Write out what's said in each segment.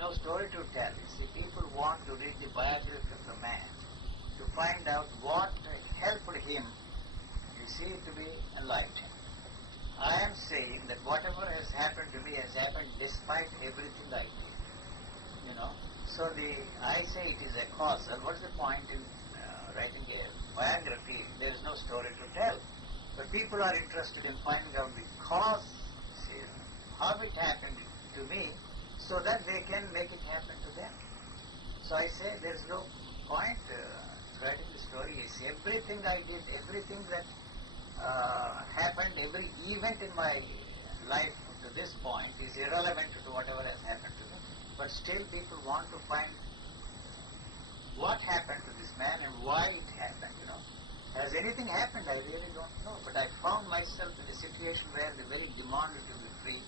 no story to tell. You see, people want to read the biography of a man to find out what helped him, you see, to be enlightened. I am saying that whatever has happened to me has happened despite everything I did. You know, so I say it is a causal. What is the point in writing a biography? There is no story to tell. But people are interested in finding out the cause, see, how it happened to me, so that they can make it happen to them. So I say there is no point writing the story. It's everything I did, everything that happened, every event in my life to this point is irrelevant to whatever has happened to me. But still people want to find what happened to this man and why it happened, you know. Has anything happened? I really don't know. But I found myself in a situation where the very demand to be free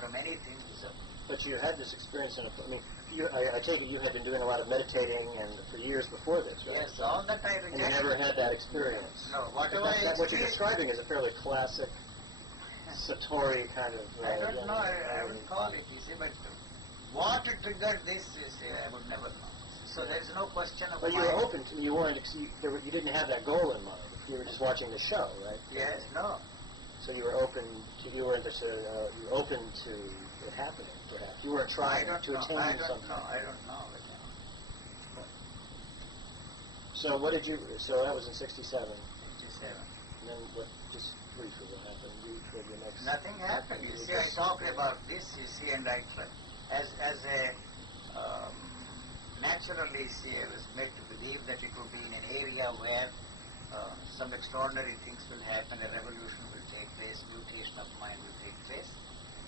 from anything is up. But you had this experience in I take it you had been doing a lot of meditating and for years before this, right? Yes, all that I rejected. And you never had that experience. No, whatever what you're describing is a fairly classic Satori kind of... I don't know, I would call it, you see, but what triggered this is, I would never know. So there is no question of... But you were open to, you didn't have that goal in mind. You were just watching the show, right? Yes, no. So you were open to, you were open to it happening, perhaps. You weren't trying to attain something. I don't know. So what did you, so that was in 67. 67. And then what, just briefly what happened? For the next... Nothing happened. You see, I talked about this, you see, and I, as a, naturally, see, I was made to believe that it would be in an area where some extraordinary things will happen, a revolution will take place, mutation of mind will take place.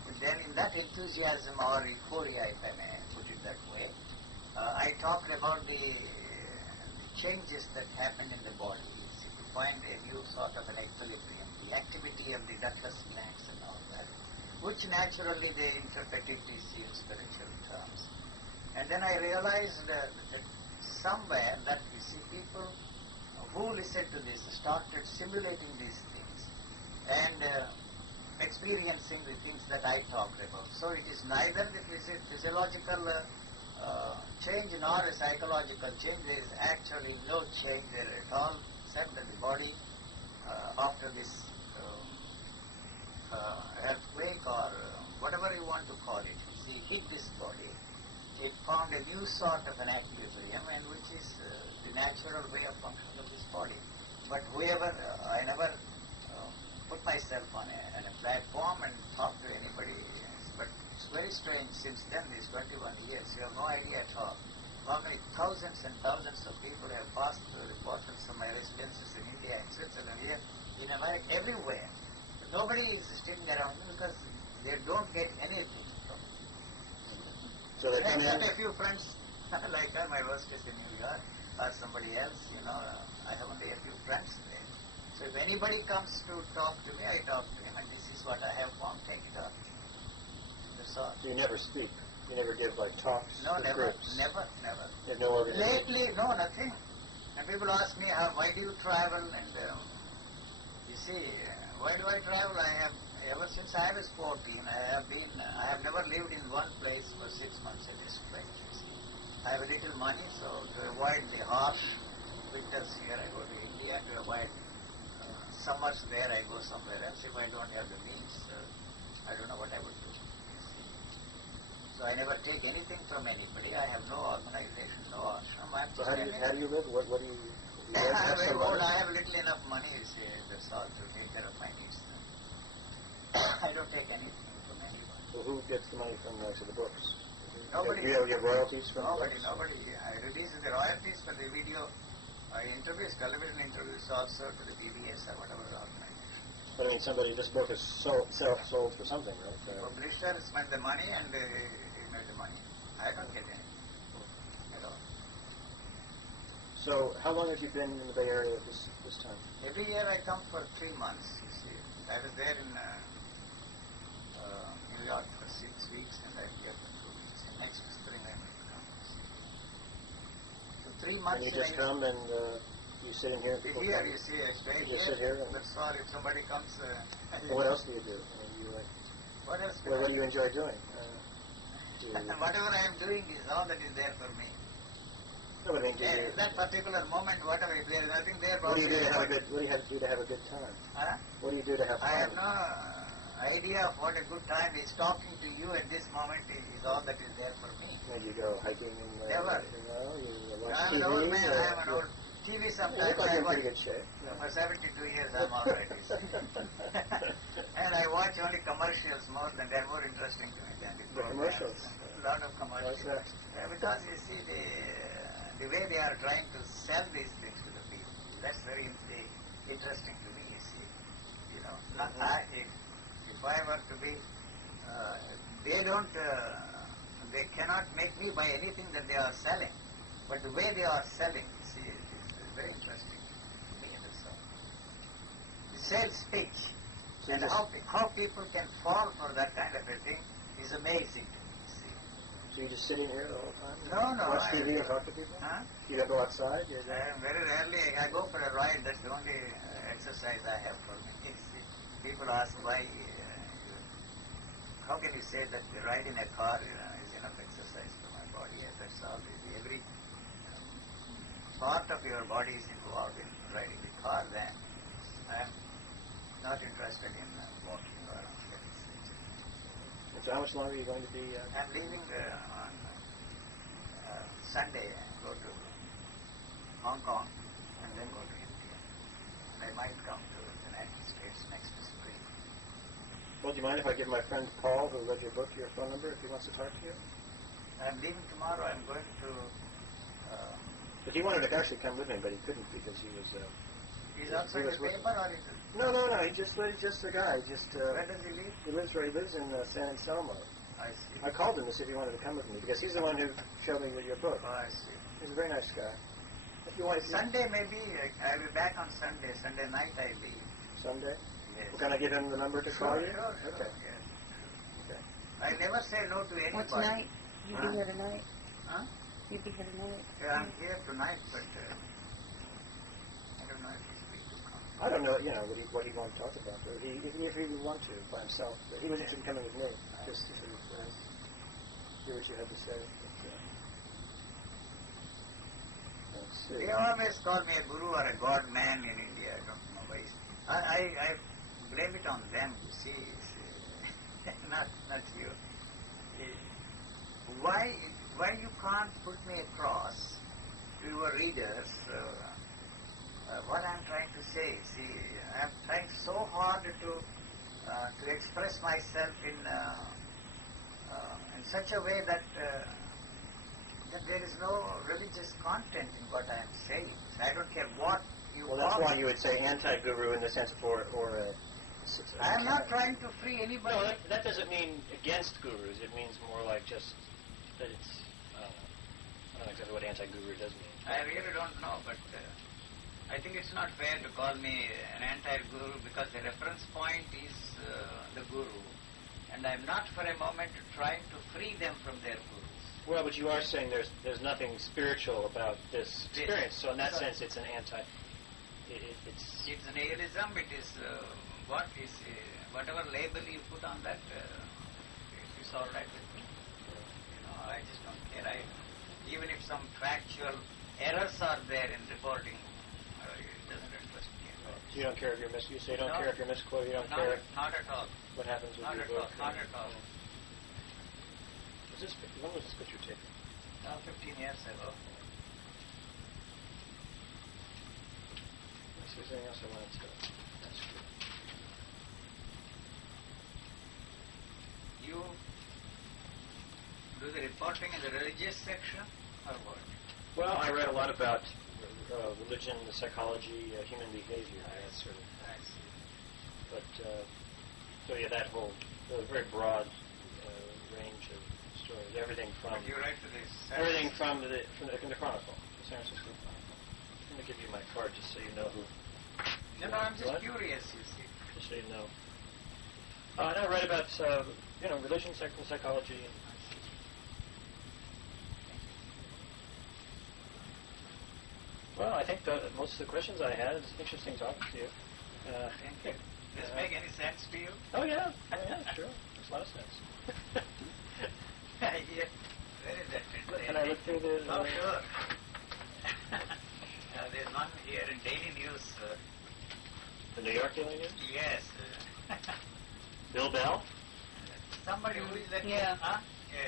And then in that enthusiasm or euphoria, if I may put it that way, I talked about the changes that happen in the body. See, to find a new sort of an equilibrium, the activity of the ductless glands and all that, which naturally they interpret it in spiritual terms. And then I realized that somewhere that you see people who listened to this started simulating these things and experiencing the things that I talked about. So it is neither the physiological change nor a psychological change. There is actually no change there at all, except that the body after this earthquake or whatever you want to call it, see, hit this body. It found a new sort of an equilibrium, and which is the natural way of functioning of this body. But whoever, I never put myself on a platform and talk to anybody. But it's very strange. Since then, these 21 years, you have no idea at all how many thousands and thousands of people have passed through the portals of my residences in India, in Switzerland, here, in America, everywhere. But nobody is sitting around me because they don't get anything. So they come in. A few friends, like my worst is in New York, or somebody else, you know, I have only a few friends there. So if anybody comes to talk to me, I talk to him, and this is what I have found, take it up. That's all. So you never speak? You never give, like, talks? No, never, groups. never. You have no organization? Lately, no, nothing. And people ask me, why do you travel? And you see, why do I travel? I have, ever since I was 14, I have never lived in one place for 6 months in this place. You see. I have a little money, so to avoid the harsh winters here, I go to India. To avoid summers there, I go somewhere else. If I don't have the means, I don't know what I would do. So I never take anything from anybody. I have no organization, no ashram. So how do you live? What do you I have little enough money, you see, that's all, to take care of my needs. I don't take anything from anyone. So who gets the money from the books? Nobody. You don't get royalties from Nobody. books? I release the royalties for the video interviews, television interviews, also to the PBS or whatever the organization. But I mean, this book is sold for something, right? The publisher spent the money and he made the money. I don't get anything at all. So how long have you been in the Bay Area this time? Every year I come for 3 months, you see. I was there in New York for 6 weeks and I'm here for 2 weeks. Next spring I will come. So 3 months. And you just come and you sit in here and people here, come? you see, I stay you just sit here? And that's all. If somebody comes... what else do you do? I mean, what else what do you enjoy doing? Whatever I am doing is all that is there for me. No, but I mean, In that particular moment, whatever, if there is nothing there, what do you do to have a good? What do you have to do to have a good time? Huh? What do you do to have fun? I have no idea of what a good time is. Talking to you at this moment is all that is there for me. When you go hiking and Never. You watch I'm TV. an old man. I'm an old TV You sometimes. look like you're in I pretty watch, good shape. for 72 years I'm already. And I watch only commercials more than they're more interesting to me than The commercials. A lot of commercials. Why is that? Because you see the way they are trying to sell these things to the people. That's very interesting to me. You see, you know, not if I were to be, they don't, they cannot make me buy anything that they are selling. But the way they are selling, you see, is very interesting to me. The sales pitch and how people can fall for that kind of a thing is amazing to me. See. So you just sitting here the whole time? No. Watch TV and talk to people? Huh? You don't go outside? Very rarely. I go for a ride. That's the only exercise I have for me. See. People ask why. How can you say that the ride in a car is enough exercise for my body? That's all. Every part of your body is involved in riding the car. Then I am not interested in walking around. So how much longer are you going to be? I'm leaving on Sunday and go to Hong Kong and then go to India. I might come to the United States next spring. Well, do you mind if I give my friend Paul, who read your book, your phone number if he wants to talk to you? I'm leaving tomorrow. I'm going to... But he wanted to actually come with me, but he couldn't because he was... he's also in the paper or is it? No. He's just a guy. Where does he live? He lives in San Anselmo. I see. I called him to see if he wanted to come with me because he's the one who showed me your book. Oh, I see. He's a very nice guy. If you want Sunday maybe. I'll be back on Sunday. Sunday night I leave. Sunday? Yes. Well, can I give him the number to call you? Sure. Okay. Yes. Okay. I never say no to anybody. What's tonight? You be here tonight? Huh? You be here tonight? Yeah, I'm here tonight, but I don't know if he's free to come. I don't know, what he wants to talk about. But if he would want to by himself. But he wasn't coming with me. Just to sort of hear what you had to say. But, let's see. They always call me a guru or a god man in India. I don't know why. I blame it on them, you see. Not you. Why you can't put me across to your readers what I'm trying to say? See, I'm trying so hard to express myself in such a way that there is no religious content in what I am saying. I don't care what you Well, call that's why me. you would say anti-guru in the sense of I am not trying to free anybody. No, that doesn't mean against gurus. It means more like just that it's... I don't know exactly what anti-guru does mean. I really don't know, but I think it's not fair to call me an anti-guru because the reference point is the guru. And I'm not for a moment trying to free them from their gurus. Well, but you are saying there's nothing spiritual about this experience. So in that sense, it's an anti... It's nihilism. It is whatever label you put on that. It's all right with me. I just don't care. Even if some factual errors are there in reporting, it doesn't interest me. You don't care if you're you say don't care if you're misquoted. You don't not, care not at all. what happens with Not your at book. all. Not at all. When was this picture taken? 15 years ago. Is there anything else I wanted to ask you? You do the reporting in the religious section or what? Well, I read a lot about religion, the psychology, human behavior. That sort of. I see. But so yeah, that whole very broad range of stories. Everything from But you write to this. everything from the Chronicle, the San Francisco Chronicle. Let me give you my card just so you know who. No, I'm just What? curious, you see. Just so you know. And I read about religion, psychology. And well, I think most of the questions I had. It's interesting talking to you. Thank you. Does it make any sense to you? Oh yeah, sure. Makes a lot of sense. Yes. Where is that? Can I look through the... Oh, sure. There's one here in Daily News. The New York Daily News? Yes. Bill Bell? Somebody who is that? Yeah. Huh?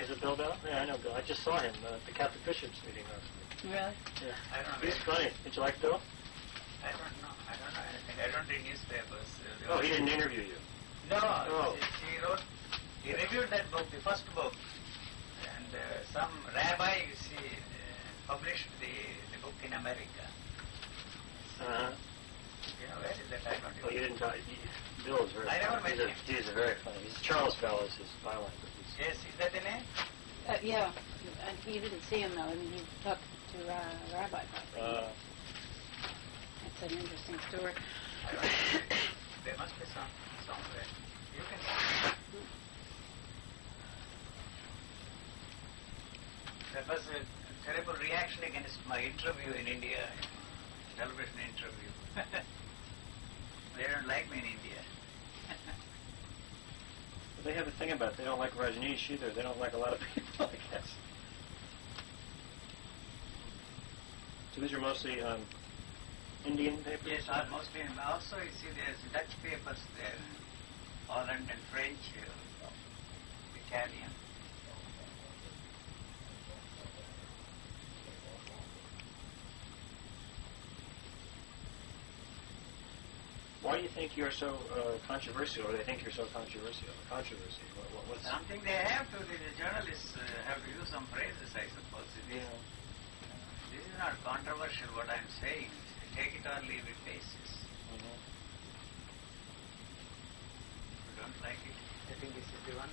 Is Yes. it Bill Bell? Yeah, I know Bill. I just saw him at the Catholic Bishops meeting last week. Really? Yeah. I don't know. He's funny. Did you like Bill? I don't know. I don't know anything. I don't read newspapers. Oh, he didn't interview you. No. Oh. He reviewed that book, the first book. And some rabbi, you see, published the book in America. Uh-huh. You know, where is that? I don't Oh, you even didn't talk. Bill is very I never funny. met him. He's a very funny. Charles Bell is his byline. But he's, Yes, is that the name? Yeah. You didn't see him, though. I mean, he talked to Rabbi about it. That's an interesting story. I don't know. There must be somewhere. You can see. That was a terrible reaction against my interview in India, television interview. They don't like me in India. they have a thing about they don't like Rajneesh either. They don't like a lot of people, I guess. So these are mostly Indian papers? Yes, mostly. Also, you see, there's Dutch papers there, Holland and French, Italian. Why do you think you're so controversial, or they think you're so controversial? Controversy. What's Something they have to, the journalists have to use some phrases, I suppose. This is not controversial, what I'm saying. Take it or leave it basis. Mm-hmm. You don't like it? I think this is the one.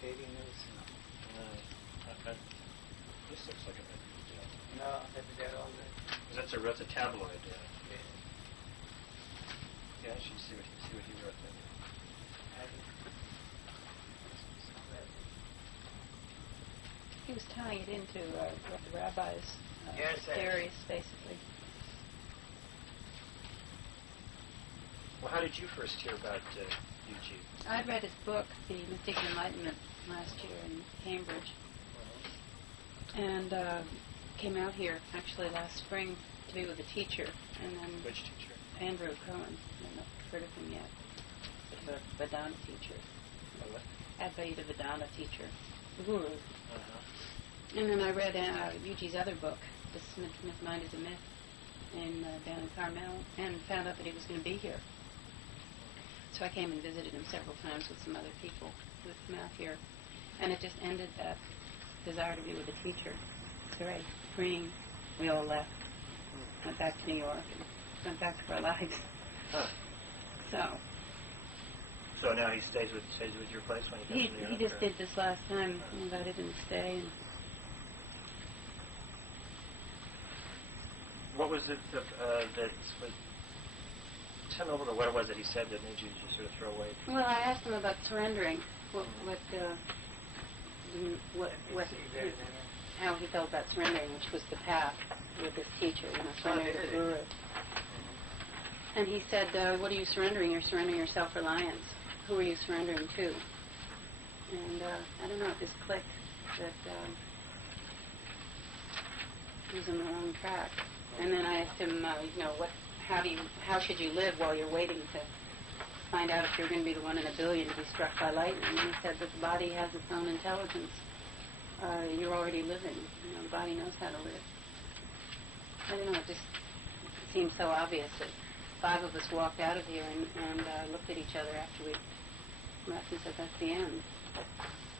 Daily News. This looks like a bit. No, they're all there. That's a tabloid. Yeah, I should see what he wrote there. He was tying it into what the rabbis' Yes, theories, basically. Well, how did you first hear about Eugene? I'd read his book, The Mystic Enlightenment, last year in Cambridge, and came out here actually last spring to be with a teacher, and then Which teacher? Andrew Cohen. I don't know if you've heard of him yet. The Vedanta teacher, Advaita Vedanta teacher, the guru. Uh-huh. And then I read Yuji's other book, This Myth Mind is a Myth, down in Carmel, and found out that he was going to be here. So I came and visited him several times with some other people who had come out here. And it just ended that desire to be with a teacher. Very freeing. We all left. Went back to New York and went back to our lives. Huh. So now he stays with your place when he comes to New York? He just did this last time. He invited him to stay. And what was it that tell me a little bit what it was that he said that made you just sort of throw away? well, I asked him about surrendering. How he felt about surrendering, which was the path with his teacher, surrendering to the guru. And he said, what are you surrendering? You're surrendering your self-reliance. Who are you surrendering to? And I don't know, it just clicked that he was on the wrong track. And then I asked him, how should you live while you're waiting to find out if you're going to be the one in a billion to be struck by lightning? And he said that the body has its own intelligence. You're already living. The body knows how to live. I don't know, it just seemed so obvious that 5 of us walked out of here and looked at each other after we left and said, that's the end.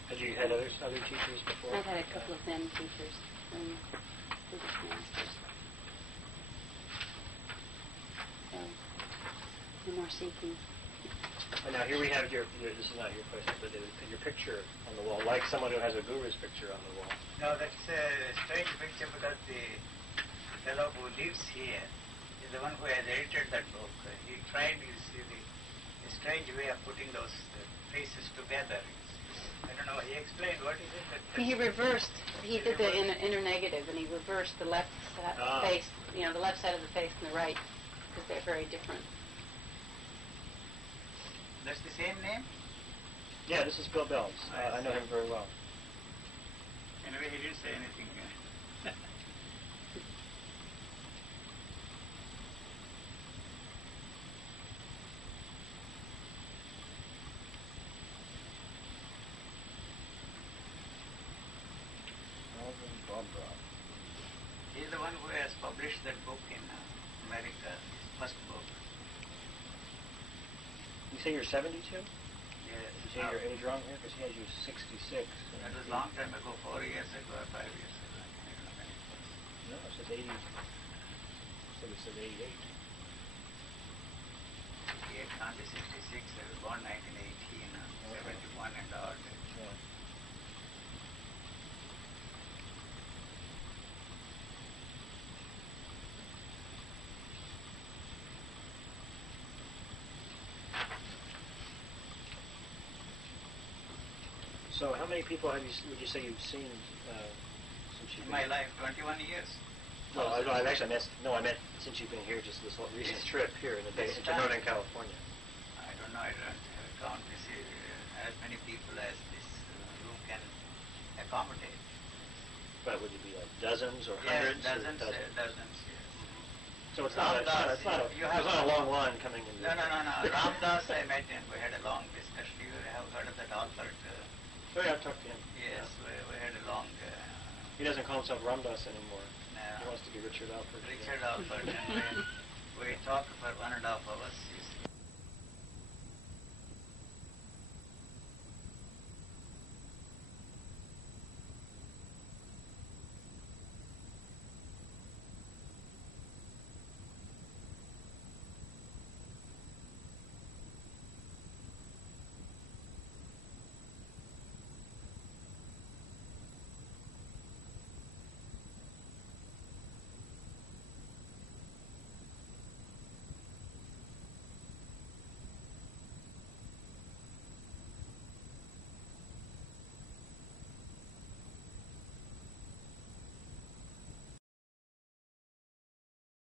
Had you had other teachers before? I've had a couple of Zen teachers and Buddhist masters. So, no more seeking. And now here we have your this is not your place, but your picture on the wall, like someone who has a guru's picture on the wall. No, that's a strange picture because the fellow who lives here is the one who has edited that book. He tried, you see, the strange way of putting those faces together. I don't know, he explained what is it that... He reversed, he did the inner negative, and he reversed the left face, the left side of the face and the right, because they're very different. That's the same name? Yeah, this is Bill Bells. I know him very well. Anyway, he didn't say anything. Alvin Barbara. He's the one who has published that book in America, his first book. You say you're 72? Yes. You say your age wrong here? Because he has you 66. That was a long time ago, 4 years ago or 5 years ago. I don't know when it was. No, it says 80. It says 88. He can't be 66. I was born 1918, 71 and odd. Yeah. So how many people would you say you've seen since you've In been my life, 21 years. No, I meant since you've been here, just this whole recent trip here into Northern California. I don't know, I don't have a count to see as many people as this room can accommodate. But would it be like dozens or Yes, hundreds? dozens, Or dozens? dozens, yes. So it's not a long line coming in. No. Ramdas, I met him. We had a long discussion. You have heard of that Alfred? Oh yeah, I've talked to him. Yes, we had a long... He doesn't call himself Ramdas anymore. He no, wants to be Richard Alford. Richard Alfred. And we talked for 1.5 hours. You see.